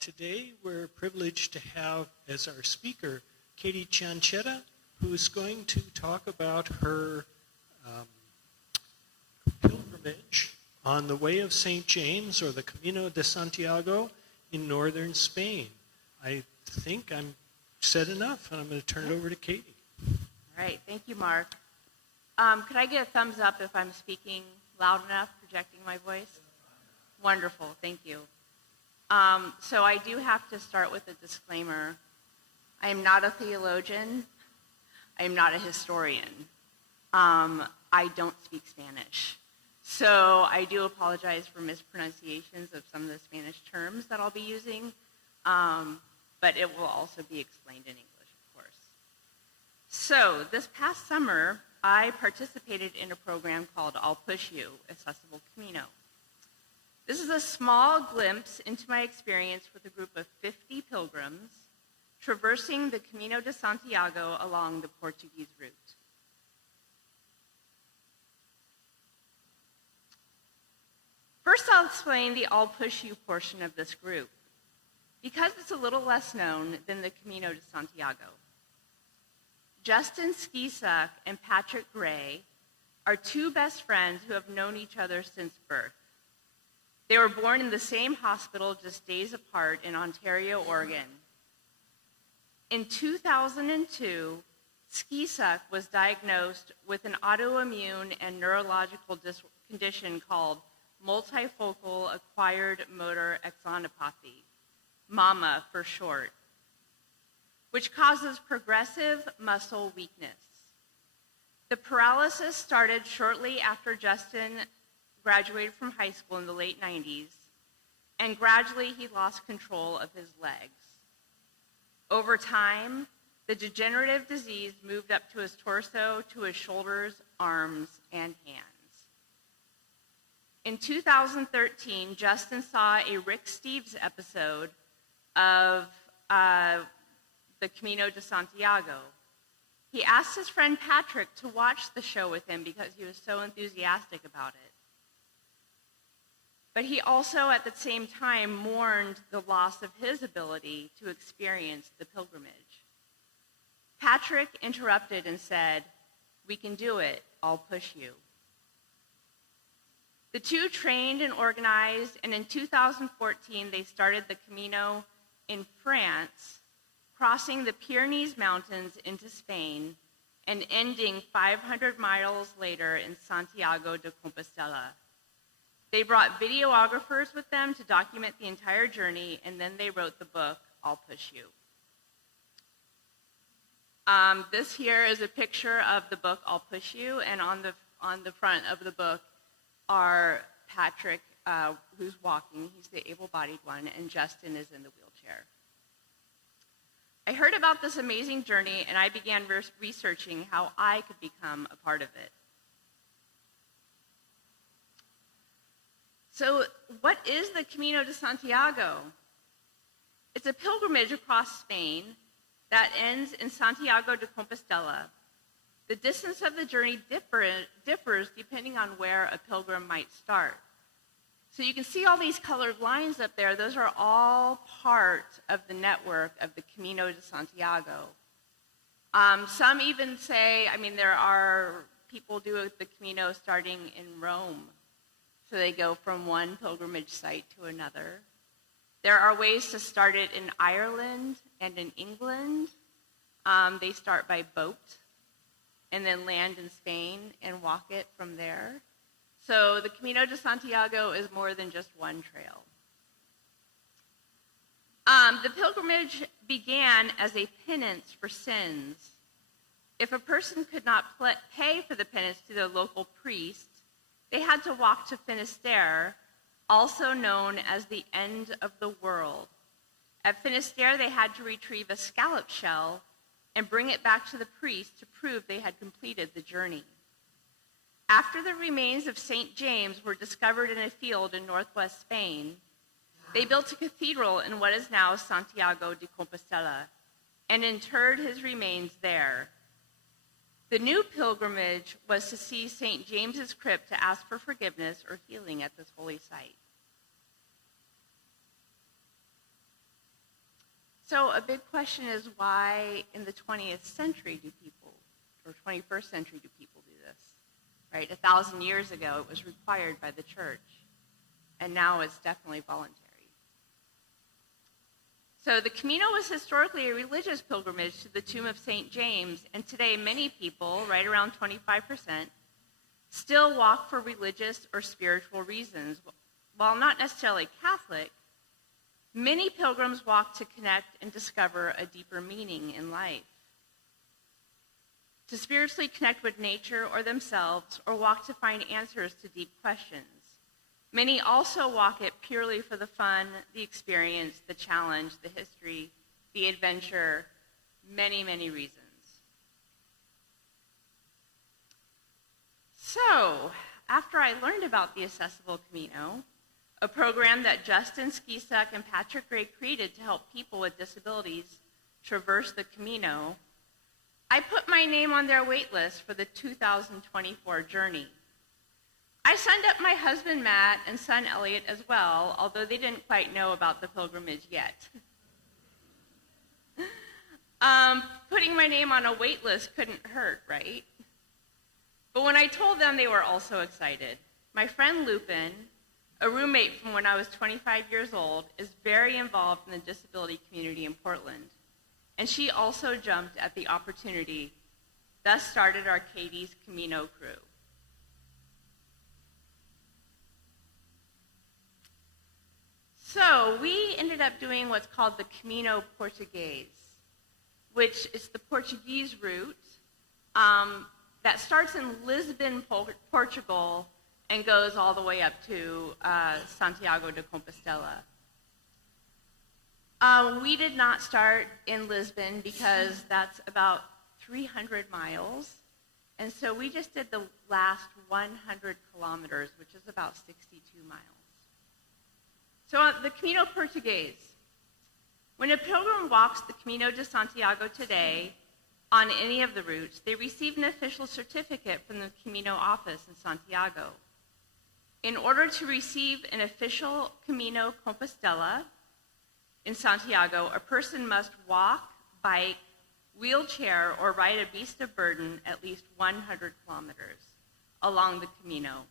Today we're privileged to have as our speaker Katie Chanchetta, who's going to talk about her pilgrimage on the Way of St. James, or the Camino de Santiago, in northern Spain. I think I'm said enough, and I'm going to turn it over to Katie. All right, thank you, Mark. Could I get a thumbs up if I'm speaking loud enough, projecting my voice? Wonderful, thank you. So I do have to start with a disclaimer. I am not a theologian. I am not a historian. I don't speak Spanish. So I do apologize for mispronunciations of some of the Spanish terms that I'll be using, but it will also be explained in English, of course. So this past summer, I participated in a program called I'll Push You, Accessible Camino. This is a small glimpse into my experience with a group of 50 pilgrims traversing the Camino de Santiago along the Portuguese route. First, I'll explain the I'll Push You portion of this group, because it's a little less known than the Camino de Santiago. Justin Skisak and Patrick Gray are two best friends who have known each other since birth. They were born in the same hospital just days apart in Ontario, Oregon. In 2002, Skisak was diagnosed with an autoimmune and neurological condition called multifocal acquired motor axonopathy, MAMA for short, which causes progressive muscle weakness. The paralysis started shortly after Justin graduated from high school in the late 90s, and gradually he lost control of his legs. Over time, the degenerative disease moved up to his torso, to his shoulders, arms, and hands. In 2013, Justin saw a Rick Steves episode of the Camino de Santiago. He asked his friend Patrick to watch the show with him because he was so enthusiastic about it. But he also, at the same time, mourned the loss of his ability to experience the pilgrimage. Patrick interrupted and said, "We can do it, I'll push you." The two trained and organized, and in 2014, they started the Camino in France, crossing the Pyrenees Mountains into Spain, and ending 500 miles later in Santiago de Compostela. They brought videographers with them to document the entire journey, and then they wrote the book, I'll Push You. This here is a picture of the book, I'll Push You, and on the front of the book are Patrick, who's walking, he's the able-bodied one, and Justin is in the wheelchair. I heard about this amazing journey, and I began researching how I could become a part of it. So what is the Camino de Santiago? It's a pilgrimage across Spain that ends in Santiago de Compostela. The distance of the journey differs depending on where a pilgrim might start. So you can see all these colored lines up there. Those are all part of the network of the Camino de Santiago. Some even say, there are people do the Camino starting in Rome. So they go from one pilgrimage site to another. There are ways to start it in Ireland and in England. They start by boat and then land in Spain and walk it from there. So the Camino de Santiago is more than just one trail. The pilgrimage began as a penance for sins. If a person could not pay for the penance to their local priest, they had to walk to Finisterre, also known as the end of the world. At Finisterre, they had to retrieve a scallop shell and bring it back to the priest to prove they had completed the journey. After the remains of St. James were discovered in a field in northwest Spain, they built a cathedral in what is now Santiago de Compostela and interred his remains there. The new pilgrimage was to see St. James's crypt to ask for forgiveness or healing at this holy site. So a big question is, why in the 20th century do people, or 21st century do people do this? Right? 1,000 years ago, it was required by the church, and now it's definitely voluntary. So the Camino was historically a religious pilgrimage to the tomb of St. James, and today many people, right around 25%, still walk for religious or spiritual reasons. While not necessarily Catholic, many pilgrims walk to connect and discover a deeper meaning in life, to spiritually connect with nature or themselves, or walk to find answers to deep questions. Many also walk it purely for the fun, the experience, the challenge, the history, the adventure, many, many reasons. So, after I learned about the Accessible Camino, a program that Justin Skisak and Patrick Gray created to help people with disabilities traverse the Camino, I put my name on their wait list for the 2024 journey. I signed up my husband Matt and son Elliot as well, although they didn't quite know about the pilgrimage yet. Putting my name on a wait list couldn't hurt, right? But when I told them, they were also excited. My friend Lupin, a roommate from when I was 25 years old, is very involved in the disability community in Portland. And she also jumped at the opportunity, thus started our Katie's Camino crew. So we ended up doing what's called the Camino Português, which is the Portuguese route that starts in Lisbon, Portugal, and goes all the way up to Santiago de Compostela. We did not start in Lisbon because that's about 300 miles, and so we just did the last 100 kilometers, which is about 62 miles. So the Camino Português. When a pilgrim walks the Camino de Santiago today on any of the routes, they receive an official certificate from the Camino office in Santiago. In order to receive an official Camino Compostela in Santiago, a person must walk, bike, wheelchair, or ride a beast of burden at least 100 kilometers along the Camino.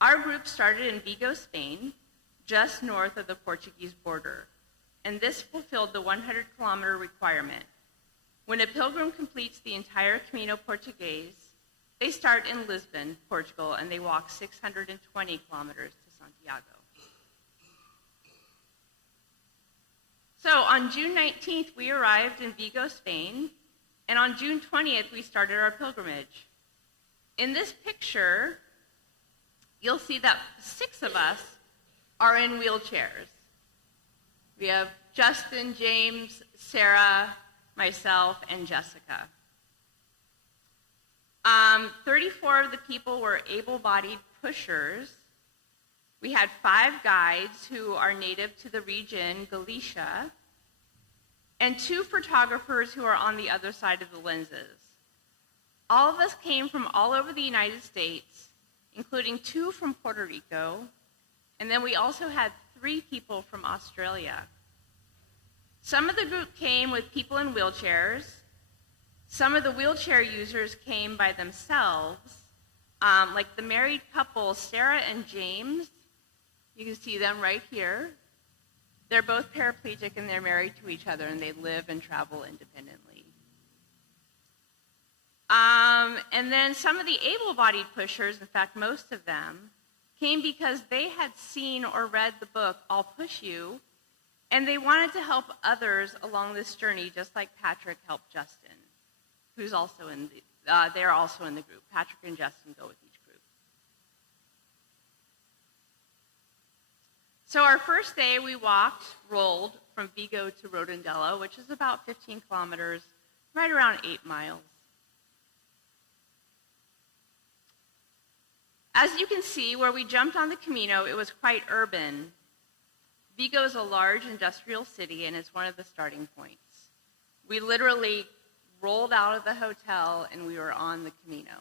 Our group started in Vigo, Spain, just north of the Portuguese border, and this fulfilled the 100-kilometer requirement. When a pilgrim completes the entire Camino Português, they start in Lisbon, Portugal, and they walk 620 kilometers to Santiago. So on June 19th, we arrived in Vigo, Spain, and on June 20th, we started our pilgrimage. In this picture, you'll see that 6 of us are in wheelchairs. We have Justin, James, Sarah, myself, and Jessica. 34 of the people were able-bodied pushers. We had 5 guides who are native to the region, Galicia, and 2 photographers who are on the other side of the lenses. All of us came from all over the United States, including 2 from Puerto Rico, and then we also had 3 people from Australia. Some of the group came with people in wheelchairs. Some of the wheelchair users came by themselves, like the married couple, Sarah and James. You can see them right here. They're both paraplegic and they're married to each other and they live and travel independently. And then some of the able-bodied pushers, in fact, most of them, came because they had seen or read the book, I'll Push You, and they wanted to help others along this journey, just like Patrick helped Justin, who's also in the, they're also in the group. Patrick and Justin go with each group. So our first day, we rolled from Vigo to Rodondela, which is about 15 kilometers, right around 8 miles. As you can see, where we jumped on the Camino, it was quite urban. Vigo is a large industrial city, and it's one of the starting points. We literally rolled out of the hotel, and we were on the Camino.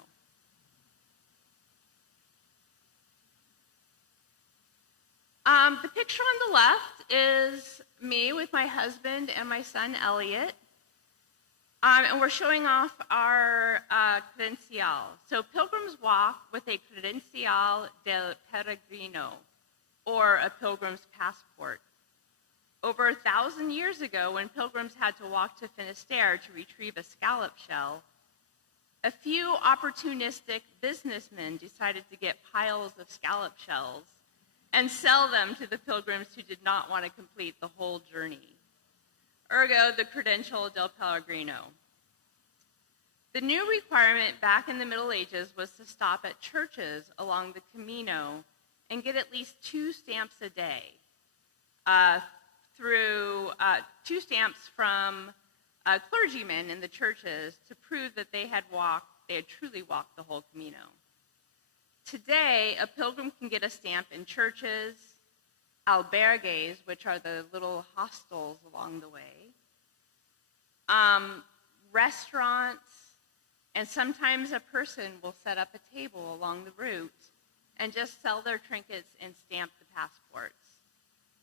The picture on the left is me with my husband and my son, Elliot. And we're showing off our credencial. So pilgrims walk with a credencial del peregrino, or a pilgrim's passport. Over 1,000 years ago, when pilgrims had to walk to Finisterre to retrieve a scallop shell, a few opportunistic businessmen decided to get piles of scallop shells and sell them to the pilgrims who did not want to complete the whole journey. Ergo, the Credencial del Pellegrino. The new requirement back in the Middle Ages was to stop at churches along the Camino and get at least 2 stamps a day through 2 stamps from clergymen in the churches to prove that they had truly walked the whole Camino. Today, a pilgrim can get a stamp in churches, albergues, which are the little hostels along the way, restaurants, and sometimes a person will set up a table along the route and just sell their trinkets and stamp the passports.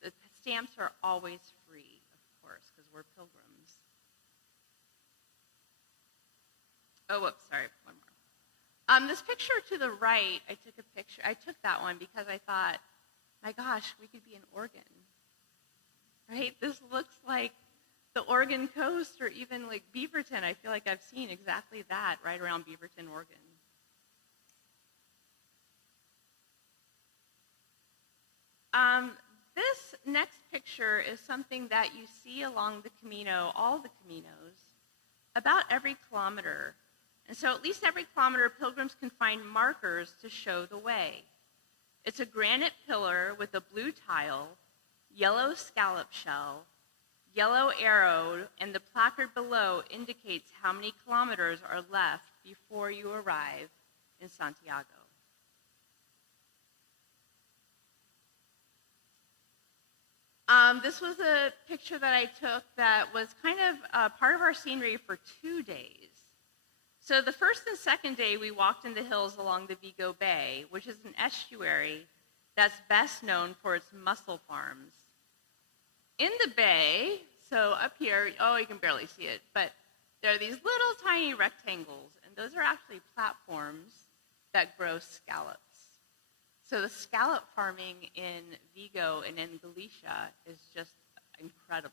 The stamps are always free, of course, because we're pilgrims. Oh, whoops, sorry, one more. This picture to the right, I took that one because I thought, my gosh, we could be in Oregon, right? This looks like the Oregon coast or even like Beaverton. I feel like I've seen exactly that right around Beaverton, Oregon. This next picture is something that you see along the Camino, all the Caminos, about every kilometer. And so at least every kilometer, pilgrims can find markers to show the way. It's a granite pillar with a blue tile, yellow scallop shell, yellow arrow, and the placard below indicates how many kilometers are left before you arrive in Santiago. This was a picture that I took that was kind of part of our scenery for 2 days. So the first and second day, we walked in the hills along the Vigo Bay, which is an estuary that's best known for its mussel farms. In the bay, so up here, oh, you can barely see it, but there are these little tiny rectangles, and those are actually platforms that grow scallops. So the scallop farming in Vigo and in Galicia is just incredible.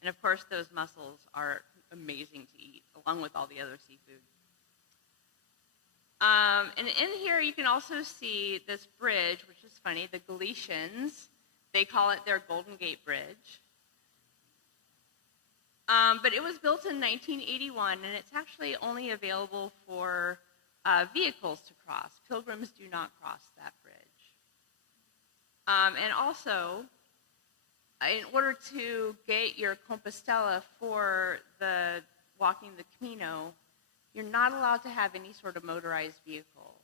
And of course, those mussels are amazing to eat, along with all the other seafood. And in here, you can also see this bridge, which is funny. The Galicians, they call it their Golden Gate Bridge. But it was built in 1981, and it's actually only available for vehicles to cross. Pilgrims do not cross that bridge. And also, in order to get your Compostela for the walking the Camino, you're not allowed to have any sort of motorized vehicle.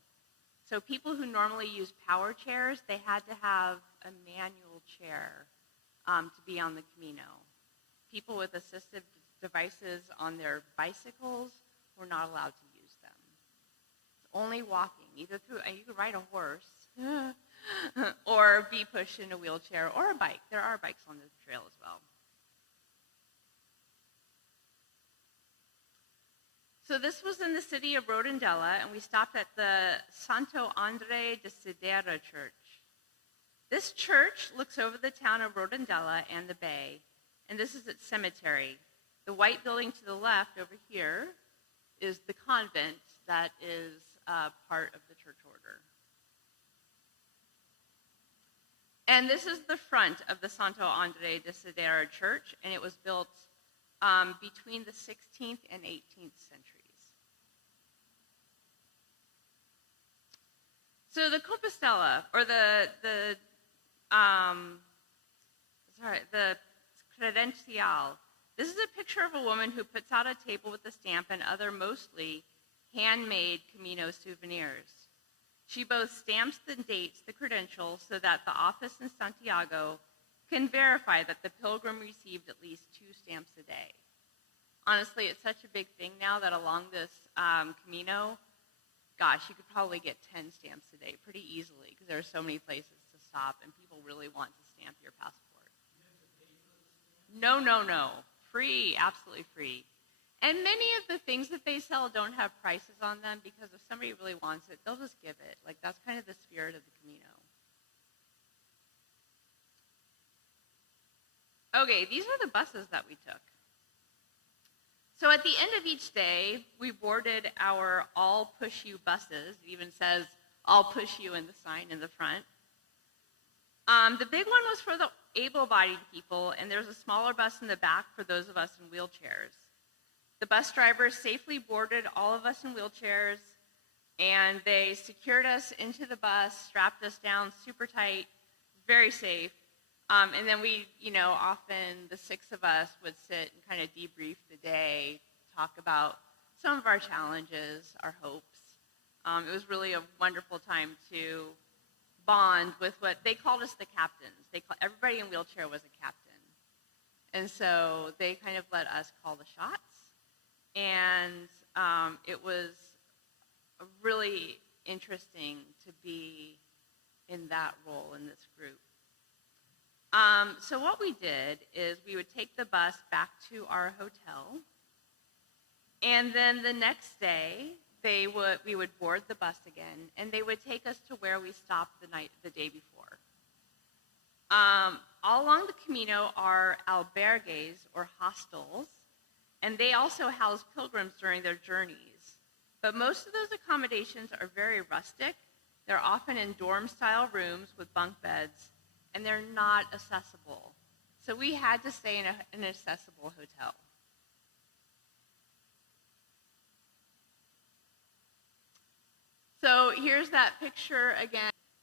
So people who normally use power chairs, they had to have a manual chair to be on the Camino. People with assistive devices on their bicycles were not allowed to use them. It's only walking, either through, you could ride a horse, or be pushed in a wheelchair, or a bike. There are bikes on the trail as well. So this was in the city of Rodondela, and we stopped at the Santo Andre de Sidera church. This church looks over the town of Rodondela and the bay, and this is its cemetery. The white building to the left over here is the convent that is part of the church order. And this is the front of the Santo Andre de Sidera church, and it was built between the 16th and 18th centuries. So the Compostela, or the credencial, this is a picture of a woman who puts out a table with a stamp and other mostly handmade Camino souvenirs. She both stamps and dates the credentials so that the office in Santiago can verify that the pilgrim received at least 2 stamps a day. Honestly, it's such a big thing now that along this Camino, gosh, you could probably get 10 stamps a day pretty easily because there are so many places to stop, and people really want to stamp your passport. No, no, no. Free, absolutely free. And many of the things that they sell don't have prices on them because if somebody really wants it, they'll just give it. Like, that's kind of the spirit of the Camino. Okay, these are the buses that we took. So at the end of each day, we boarded our All Push You buses. It even says All Push You in the sign in the front. The big one was for the able-bodied people, and there's a smaller bus in the back for those of us in wheelchairs. The bus drivers safely boarded all of us in wheelchairs, and they secured us into the bus, strapped us down super tight, very safe. And then we, often the 6 of us would sit and kind of debrief the day, talk about some of our challenges, our hopes. It was really a wonderful time to bond with what they called us the captains. Everybody in wheelchair was a captain. And so they kind of let us call the shots. And it was really interesting to be in that role in this group. So what we did is we would take the bus back to our hotel, and then the next day we would board the bus again, and they would take us to where we stopped the day before. All along the Camino are albergues or hostels, and they also house pilgrims during their journeys. But most of those accommodations are very rustic. They're often in dorm-style rooms with bunk beds, and they're not accessible. So we had to stay in an accessible hotel. So here's that picture again.